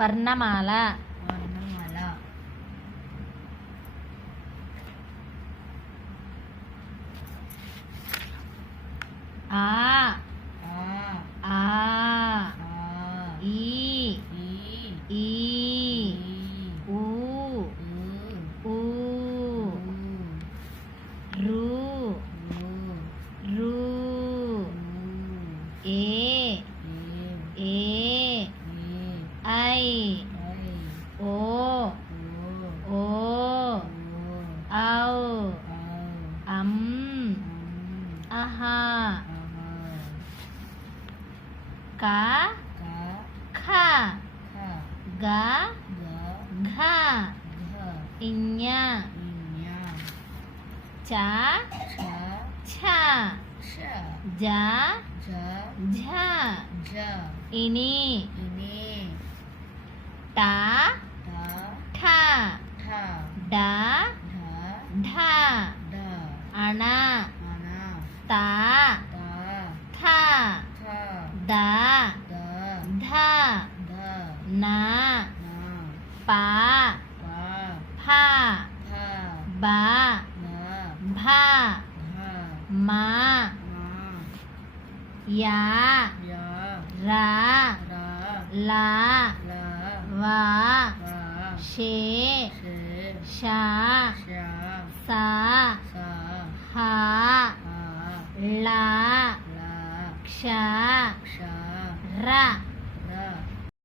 వర్ణమాల వర్ణమాల ఆ ఆ ఆ ఆ ఈ ఈ ఈ ఊ ఊ రు రు ఏ ఏ ఐ ఓ ఓ ఔ అం అహా క ఖ గ ఘ ఇඤ చ ఛ జ ఝ ఇని ట ఠ డ ఢ అణ త థ ద ధ న ప ఫ బ భ మ యా రా లా వా షే షా సా హా ళ క్ష ర